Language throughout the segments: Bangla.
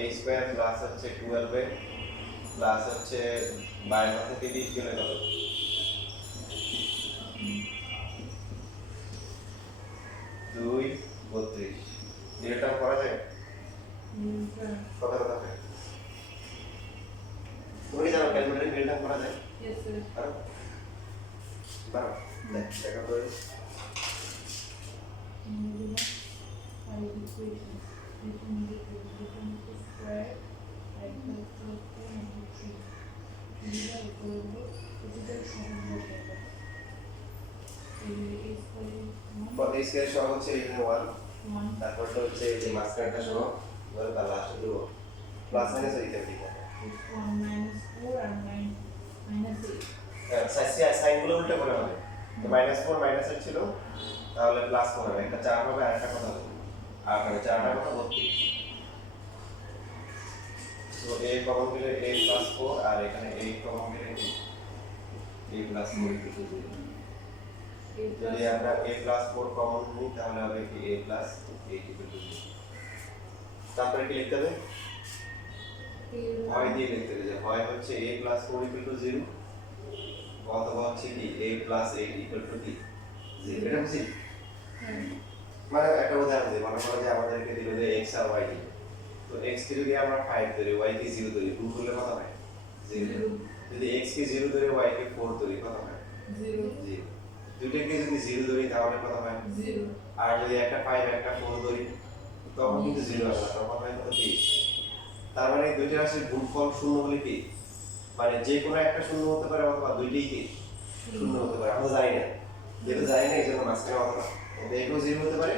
a স্কয়ার প্লাস হচ্ছে 12 প্লাস হচ্ছে 52 থেকে 30 গেলে কত 2 32 এটা করা যায় কত কত হয় তুমি জানো ক্যালকুলেটর এটা করা যায় Yes, sir. আর বারো দেখা করে Five equations. Different square, right plus 93. These are equal to physical solution. A square is কত স্কয়ার সহ হচ্ছে এখানে 1 1. তারপরটা হচ্ছে এই যে মাঝখানটা সহ ধরে তার লাস্টে দেব প্লাস মাইনাস হইতে ঠিক আছে It's 1 minus 4 and 9 minus 8. সাইনগুলো উল্টো করে হবে তো -4 -8 ছিল তাহলে +4 হবে একটা 4 হবে আর একটা কত হবে আর মানে 4টা কত 32 তো a কমন গেলে a + 4 আর এখানে a কমন গেলে a + 4 = 0 যদি আমরা a + 4 কমন নিই তাহলে হবে কি a + 8 = 0 তারপরে কি লিখতে হবে হয় দিয়ে লিখতে হবে যে হয় হচ্ছে a + 4 = 0 অথবা হচ্ছে কি a + 8 = কি 0 এটা বুঝি মানে একটা উদাহরণ দিই মনে করো যে আমাদেরকে দিল যে x আর y দিল তো x কে যদি আমরা 5 ধরি y কে 0 ধরি 2 করলে কত হয় 0 যদি x কে 0 ধরি y কে 4 ধরি কত হয় 0. 0 দুটোকে যদি 0 ধরি তাহলে কত হয় 0. আর যদি একটা 5 একটা 4 ধরি তখন কিন্তু 0 আসবে না তখন হয় কত 30 তার মানে দুইটা রাশির গুণফল শূন্য হলে কি মানে যে কোনো একটা শূন্য হতে পারে অথবা দুইটাই কি শূন্য হতে পারে আমরা জানি না যেটা জানি না এই জন্য মাঝখানে অথবা এটাও 0 হতে পারে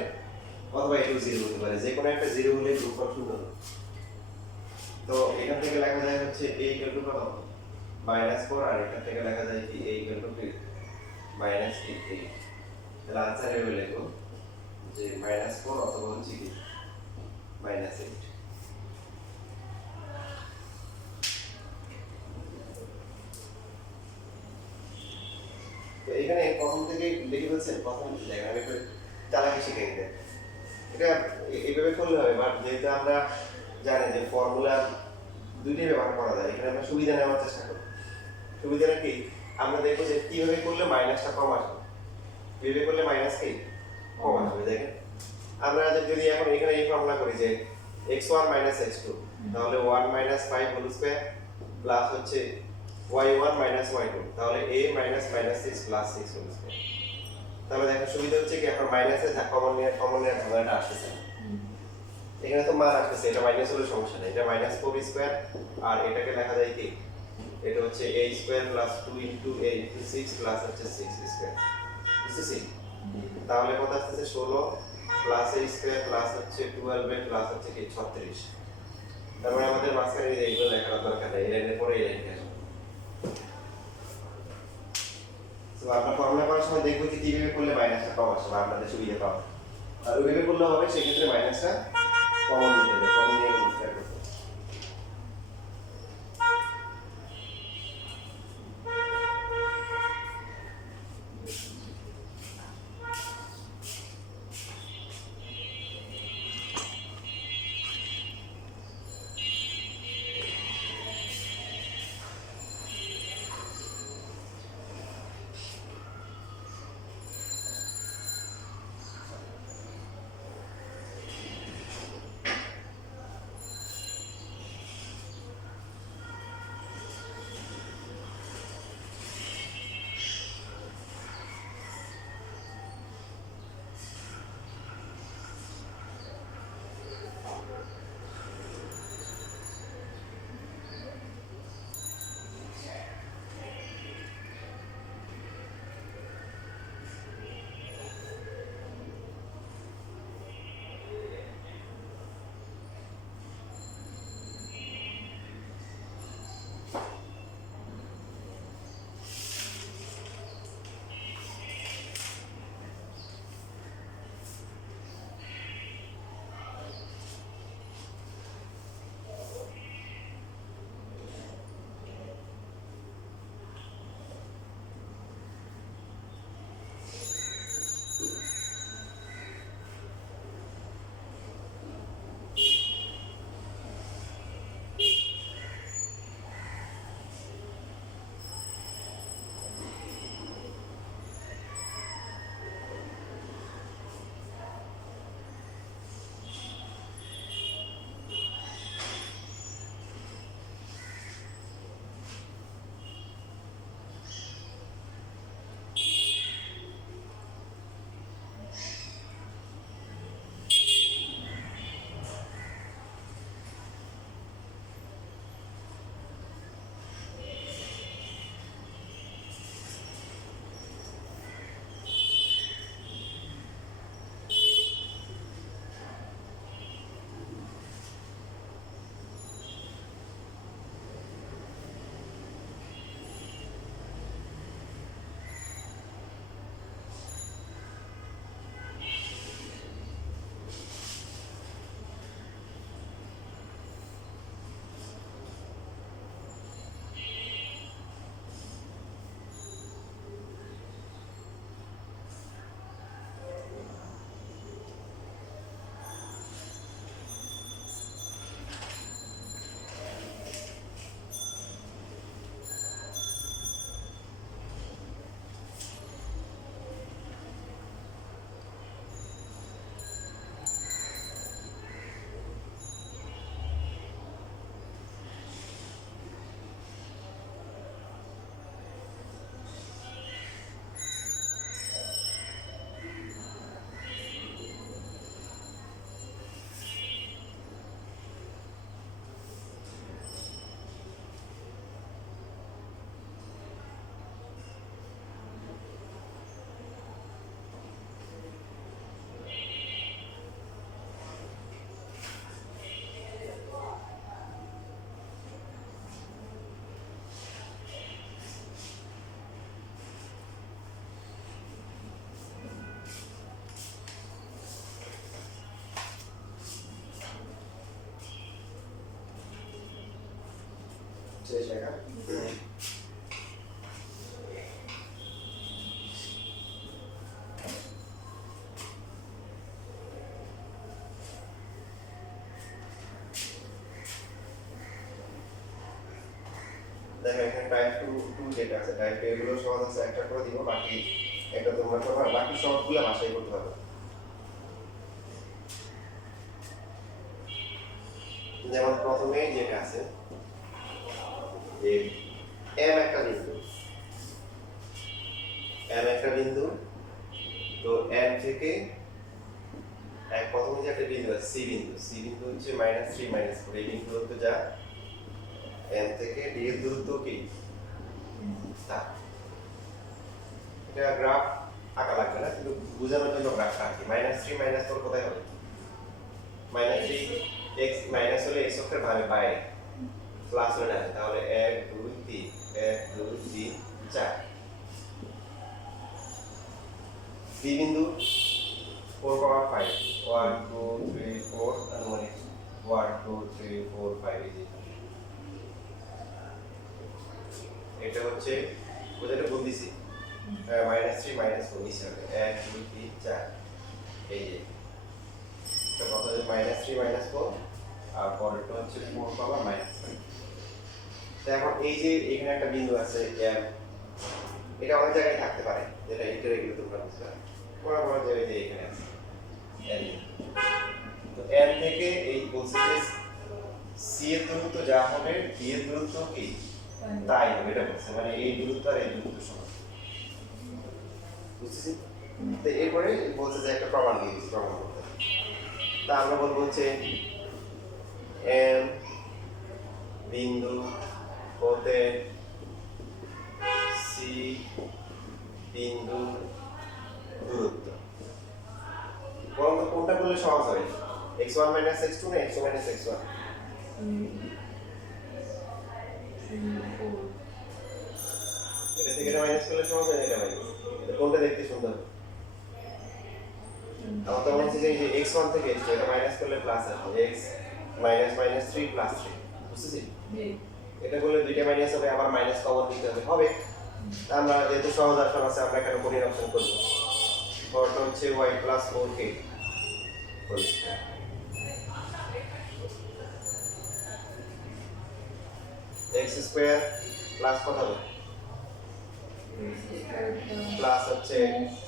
অথবা এটাও 0 হতে পারে যে কোনো একটা 0 হলে গুণফল শূন্য হবে তো এখান থেকে লেখা যায় হচ্ছে a = কত -4 আর এখান থেকে লেখা যায় কি a = -8 তাহলে आंसर হবে লিখো যে -4 অথবা হচ্ছে কি -8 তো এখানে প্রথম থেকে লিখে ফেলছেন প্রথম জায়গা আমি একটু চালাকি শিখে নিতে এটা এইভাবে করলে হবে বাট যেহেতু আমরা জানি যে ফর্মুলা দুইটাই ব্যবহার করা যায় এখানে আমরা সুবিধা নেওয়ার চেষ্টা করি সুবিধাটা কি আমরা দেখবো যে কিভাবে করলে মাইনাসটা কম আসবে কিভাবে করলে মাইনাস কি কম আসবে দেখেন আমরা যদি এখন এখানে এই ফর্মুলা করি যে x1 - x2 তাহলে 1 - 5 2 প্লাস হচ্ছে y1 - y2 তাহলে a - -6 + 6 2 তাহলে দেখো সুবিধা হচ্ছে কি এখন মাইনাসে কমন নিয়ে ধারণাটা আসছে এখানে তো মান আসছে এটা মাইনাস হলে সমস্যা নেই এটা -4 স্কয়ার আর এটাকে লেখা যায় কি এটা হচ্ছে a স্কয়ার + 2 * a * 6 প্লাস হচ্ছে 6 স্কয়ার বুঝছেন তাহলে কত আসছে 16 প্লাস a স্কয়ার প্লাস হচ্ছে 12 প্লাস হচ্ছে কি 36 তারপরে আমাদের মাঝখানে এইগুলো লেখার দরকার নেই এর পরে এই লিখে আসবে তো আমরা ফর্মুলা করার সময় দেখব যে কিভাবে করলে মাইনাসটা কম আসবে আপনাদের সুবিধা পাবো আর ওইভাবে করলে হবে সেই ক্ষেত্রে মাইনাসটা কমন নিতে হবে কমন নিয়ে বুঝতে হবে শেষ রেখা। দেখো এখানে টাইপ 2 যেটা আছে, টাইপ 2 এগুলো সহজ আছে, একটা করে দিব, বাকি একটা তোমরা করবে, আর বাকি সবগুলো বাসায় করতে হবে। যেমন প্রথমে যেটা আছে যে m একটা বিন্দু, তো m থেকে প্রথমে যে একটা বিন্দু আছে c বিন্দু হচ্ছে -3 -4, এই বিন্দু দূরত্ব যা m থেকে d এর দূরত্ব কি তা। এটা গ্রাফ আঁকা লাগবে না, কিন্তু বোঝানোর জন্য গ্রাফটা আঁকি। -3 -4 কোথায় হবে? -3 x মাইনাস হলে x অক্ষের বাইরে, প্লাস হলে না, তাহলে 1 2 3 1 2 3 4। বি বিন্দু 4,5 1 2 3 4 মানে 1 2 3 4 5 এই যে এটা হচ্ছে কোথায় গুণ দিছি, -3 -4 নিচে হবে 1 2 3 4, এই যে এটা কত হবে? -3 -4, আর পরেরটা হচ্ছে 4, -5। এখন এই যে এখানে একটা বিন্দু আছে m, এটা অনেক জায়গায় থাকতে পারে, যেটা ইন্টারগ্রাফ তোমরা বুঝতে পারো, বড় বড় জায়গায় যে এখানে আছে n। তো n থেকে এই বলছে যে c এর দূরত্ব যা হবে d এর দূরত্ব কি তাই হবে, এটা বলছে, মানে এই দূরত্ব আর এই দূরত্ব সমান, বুঝতেছি? তো এরপরে বলছে যে একটা প্রমাণ দিয়ে দিচ্ছি, প্রমাণ করতে। তা আমরা বলবো হচ্ছে m বিন্দু হতে c বিন্দু দূরত্ব, বরং তো কোনটা করলে সহজ হয়, x1 - x2 না x2 - x1? এটা থেকে এটা মাইনাস করলে সহজ হয়, এটা মাইনাস, কোনটা দেখতে সুন্দর? আমার তো মনে হচ্ছে যে এই যে x1 থেকে x2 এটা মাইনাস করলে প্লাস আসবে, x -3 + 3, বুঝতেছি? এটা করলে দুইটা মাইনাস হবে, আবার মাইনাস কমন দিতে হবে, হবে। তা আমরা যেহেতু সহজ অপশন আছে, আমরা এখানে কোন অপশন করব? পরটা হচ্ছে y + 4k whole square, x square plus কত হবে? প্লাস হচ্ছে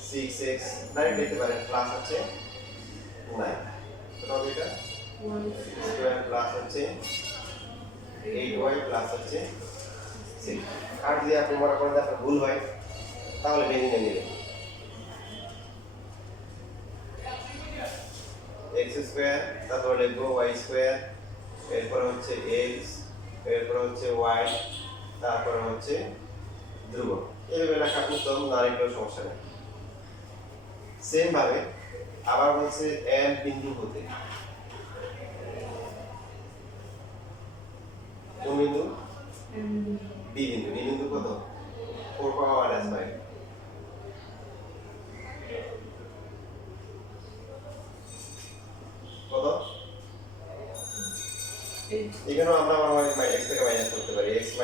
6x, ডাইরেক্ট লিখতে পারেন, প্লাস হচ্ছে 9, কত হবে এটা? স্কয়ার প্লাস হচ্ছে 8y প্লাস হচ্ছে 6। আর যদি আপনি মনে করেন আপনার ভুল হয়, তাহলে ভেঙে নেবেন, x স্কয়ার, তারপর লিখবো y স্কয়ার, এরপর হচ্ছে x, এরপর হচ্ছে y, তারপর হচ্ছে ধ্রুবক। এইভাবে লেখা উত্তম, না লিখলেও সমস্যা নেই। সেম ভাবে আবার বলছে m বিন্দু হতে, কোন বিন্দু? b বিন্দু। b বিন্দু কত? 4, -5। কত? এখানেও আমরা x থেকে মাইনাস করতে পারি, x -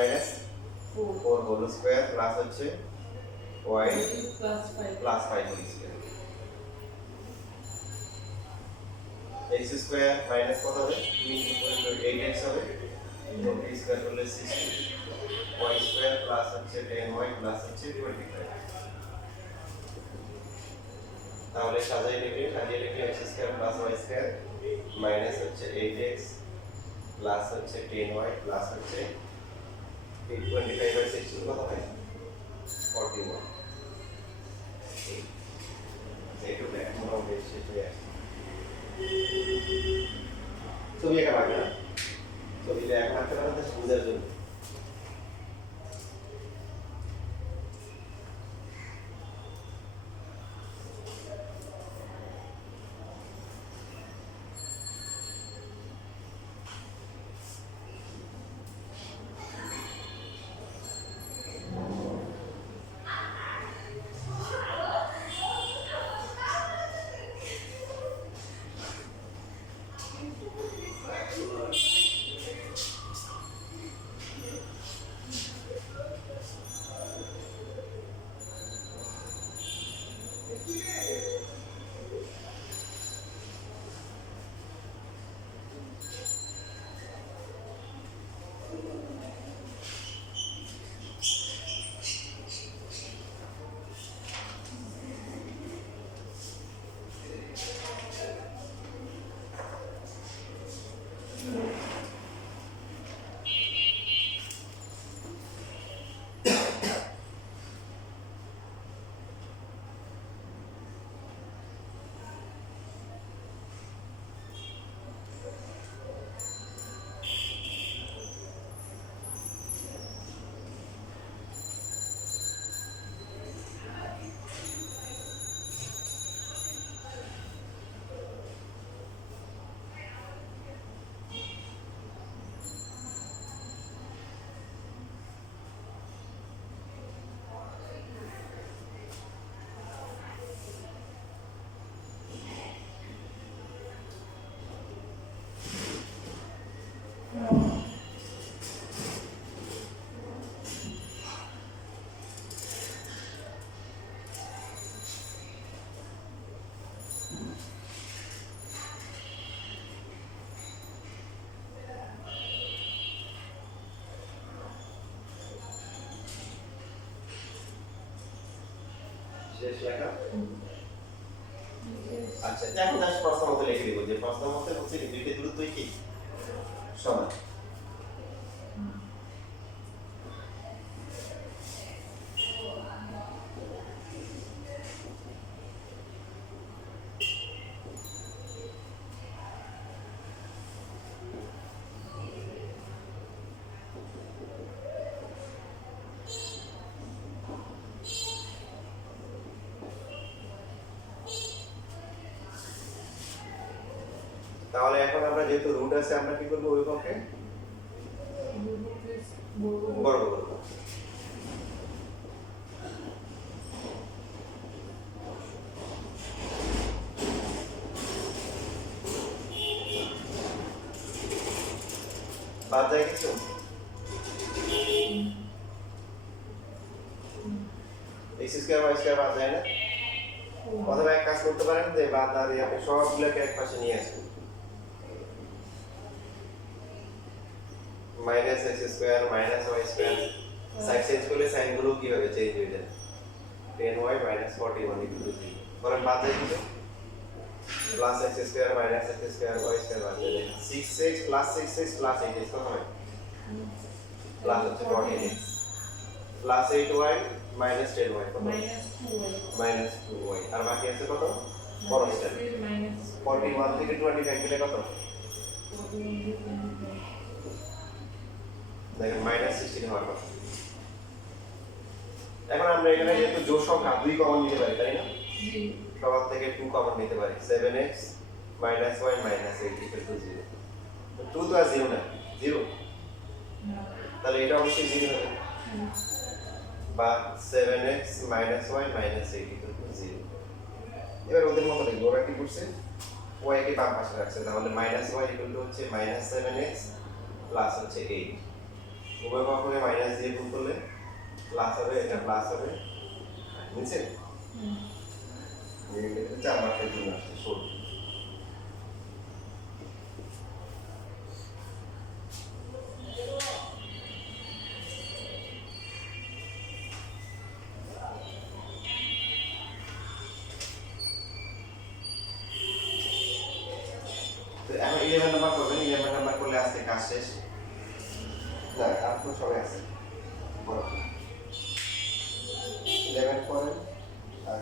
4 হোল স্কয়ার প্লাস হচ্ছে y + 5 whole square. x square minus কত হবে? 8x হবে, এবং b স্কয়ার করলে 60, y স্কয়ার প্লাস হচ্ছে 10y প্লাস হচ্ছে 25। তাহলে সাজিয়ে লিখলে x square plus y square minus হচ্ছে 8x প্লাস হচ্ছে 10y প্লাস হচ্ছে 25/16 কত হয়? 41। একটু মোটামুটি শেষ হয়ে আসছে। ছবি আঁকা লাগবে না, ছবিটা এখন আঁকতে পারেন বোঝার জন্য। শেষ লেখা। আচ্ছা এখন জাস্ট প্রশ্ন মতো লিখে দিব যে প্রশ্ন মতে হচ্ছে কি দুইটি দূরত্বই কি সমান। তাহলে এখন আমরা যেহেতু রুট আছে আমরা কি করব ওই পক্ষে বর্গ করব। বাদ যায় কিছু এক্স স্কয়ার ওয়াই স্কয়ার বাদ যায় না। অথবা এক কাজ করতে পারেন যে বাদ না দিয়ে আপনি সবগুলোকে এক পাশে নিয়ে আসুন। Minus x square minus y square side change করলে সাইনগুলো কিভাবে চেঞ্জ হয়ে যায় 10y মাইনাস 41 ইকুয়াল টু 0 বলেন বাদ যায় কিছু plus x square minus x square y square বাদ যায় 6x plus 6x plus 8x কত হয় প্লাস হচ্ছে 14x plus 8y minus 10y কত মাইনাস 2y আর বাকি আছে কত কনস্ট্যান্ট 41 থেকে 25 গেলে কত দেখেন মাইনাস 16 হওয়ার কথা। এখন আমরা এখানে যেহেতু জোড় সংখ্যা 2 কমন নিতে পারি তাই না সবার থেকে 2 কমন নিতে পারি 7x minus y minus 8 equal to 0 তো 2 তো আর 0 না 0 তাহলে এটা অবশ্যই 0 হবে বা 7x minus y minus 8 equal to 0। এবার ওদের মতো লিখবো ওরা কি করছে y কে বাম পাশে রাখছে তাহলে মাইনাস y ইকুয়াল টু হচ্ছে মাইনাস 7x প্লাস হচ্ছে 8 উভয় পক্ষকে মাইনাস দিয়ে গুণ করলে প্লাস হবে এটা প্লাস হবে নিচে এটা 4 মার্কের জন্য আসছে 16 তো এখন 11 নাম্বার করবেন 11 নাম্বার করলে আজকে কাজ শেষ না আর তো সবাই আছে বড় 11 করেন আর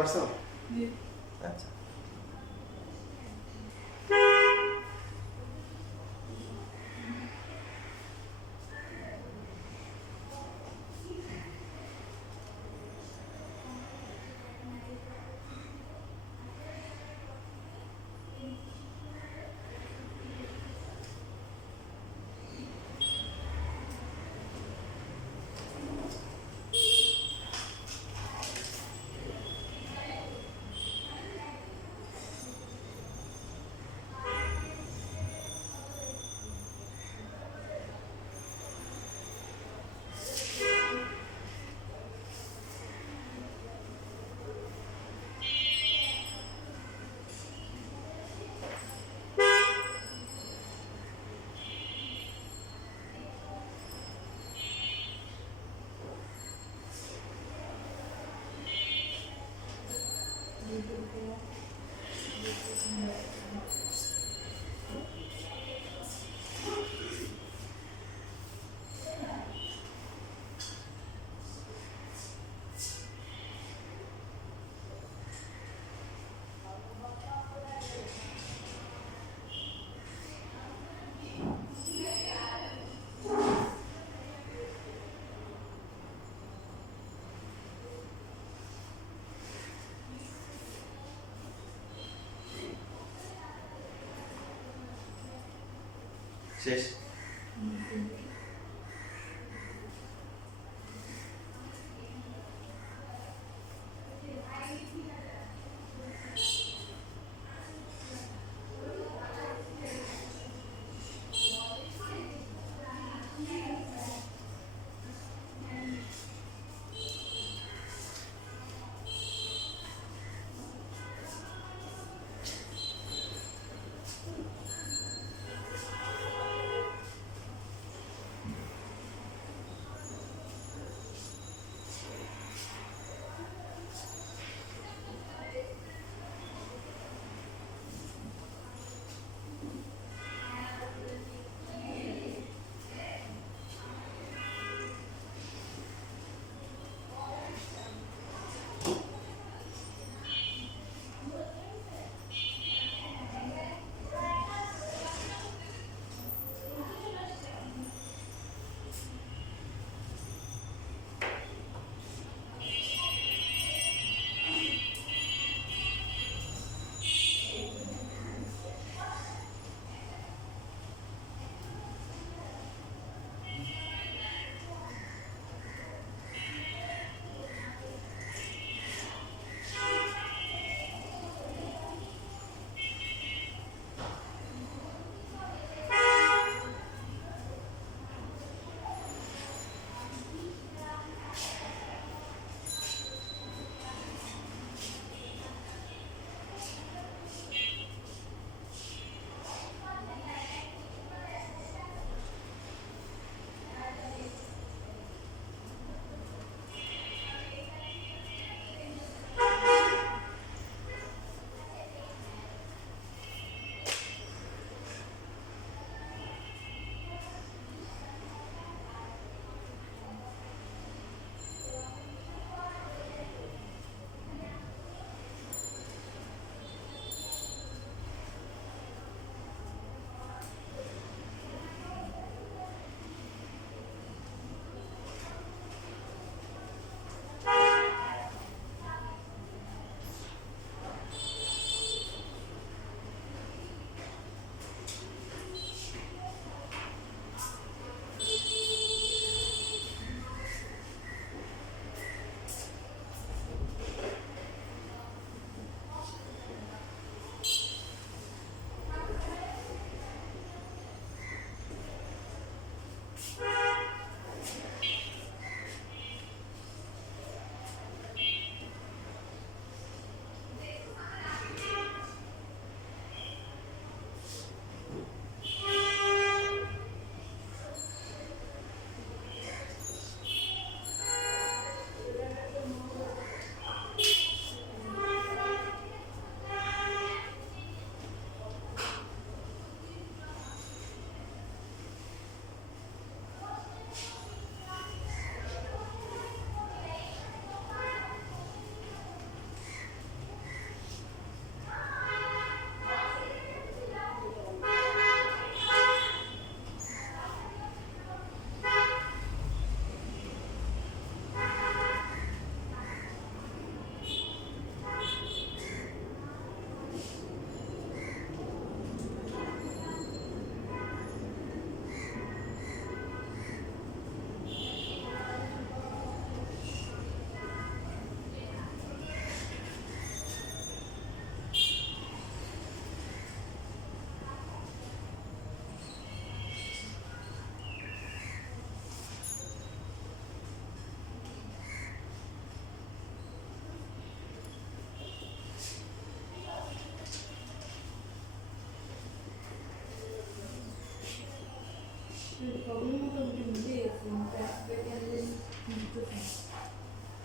পারছো? জি। আচ্ছা। শেষ।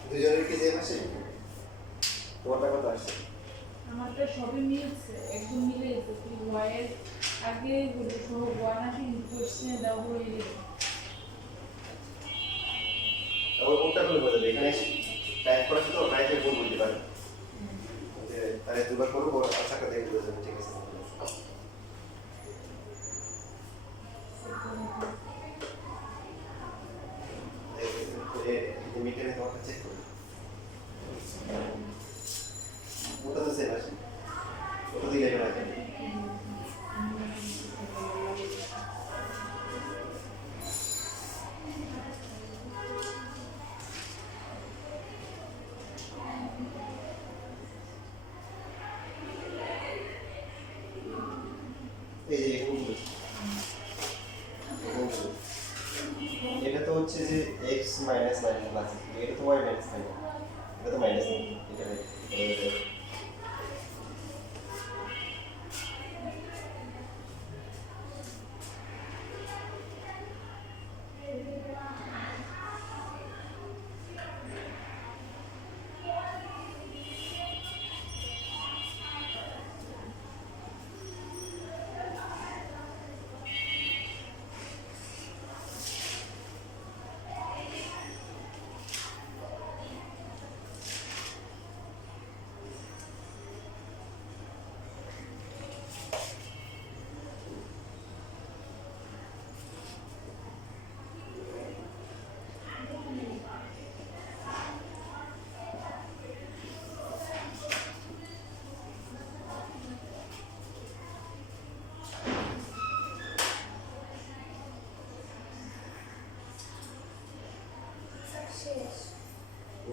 দুজনের কি সেম আসে? তোমারটা কত আসছে? আমারটা সবই মিলছে, একদম মিলে গেছে। তুই ওয়াইয়ের আগে হলো সহ ওয়ান আসে, কিন্তু কোশ্চেনে দেওয়া হলো 11। আবার কোনটা করলে বোঝা যাবে? এখানে টাইপ করা আছে তো, টাইপে ভুল বুঝতে পারে। যে তাহলে দুবার করবো, আশাটা দেখে বোঝা যাবে, ঠিক আছে। মিটারে তোমাকে চেক করো। ওটা তো সেম আছে, ওটা দিলে কেন আছে? এই যে এখানে বলছি, এটা তো হচ্ছে যে x মাইনাস 9 প্লাস, এটা তো y মাইনাস 9, এটা তো মাইনাস 9, এটা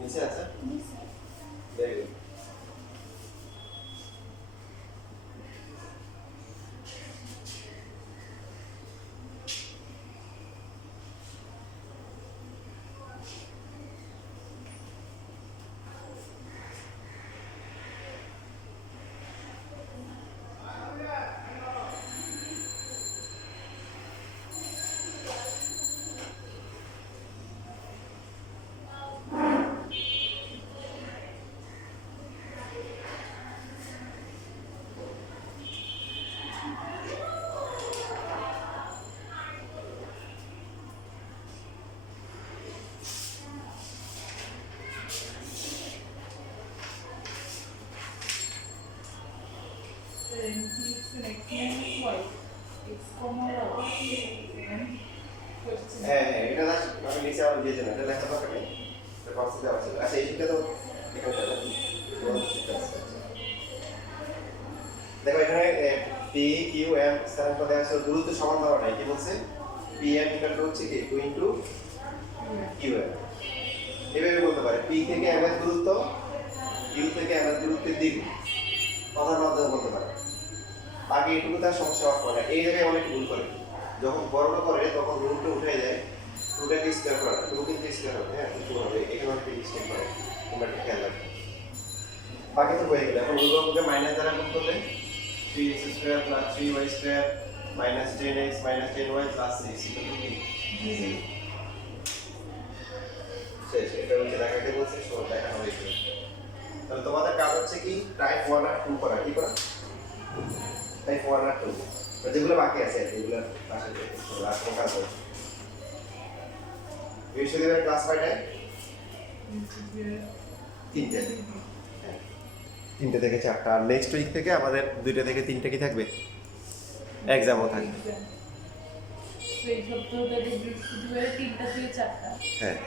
নিচে আছে, ভেরি গুড। হ্যাঁ হ্যাঁ, এটা আমি নিচে আবার দিয়ে দেবেন, এটা লেখা দরকার নেই, এটা কনসেপ্টে আছে। আচ্ছা এই শিক্ষা তো এখানে যাবে, দেখো এখানে পি কিউ এম স্থানাঙ্ক দেওয়া আছে, দূরত্ব সমান দেওয়া নাই, কি বলছে? পি এম ইকুয়াল টু হচ্ছে কি 2 ইনটু কিউ এম। এভাবে বলতে পারে পি থেকে এম এর দূরত্ব কিউ থেকে এম এর দূরত্বের দ্বিগুণ, কথার মাধ্যমে বলতে পারে। বাকি এটুকু তার সমস্যা হওয়ার পরে এই জায়গায় অনেক ভুল করে, যখন বর্ণ করে তখন রুটটা উঠে যায়, রুটটাকে স্কোয়ার করে না, রুট কিন্তু স্কোয়ার হবে, হ্যাঁ কিন্তু হবে এখানে অনেক মিস্টেক করে, তোমরা একটু খেয়াল রাখবে। বাকি তো হয়ে গেল, এখন উদ্ভবকে মাইনাস দ্বারা গুণ করলে 3x square plus 3y square minus 10x minus 10y plus 6 equal to কি? শেষ। এটা হচ্ছে দেখাতে বলছে, সব দেখানো হয়েছে। তাহলে তোমাদের কাজ হচ্ছে কি টাইপ 1 আর 2 করা, কি করা? টাইপ 1 আর 2 যেগুলো বাকি আছে এগুলো পাশে দেখতে হবে, আর কোনো কাজ নেই। বৃহস্পতিবার ক্লাস কয়টায়? 3টে, 3টে থেকে 4টা। আর নেক্সট উইক থেকে আমাদের 2টা থেকে 3টা কি থাকবে? এক্সামও থাকবে। সেই সপ্তাহটাতে বৃহস্পতিবারে 3টা থেকে 4টা। হ্যাঁ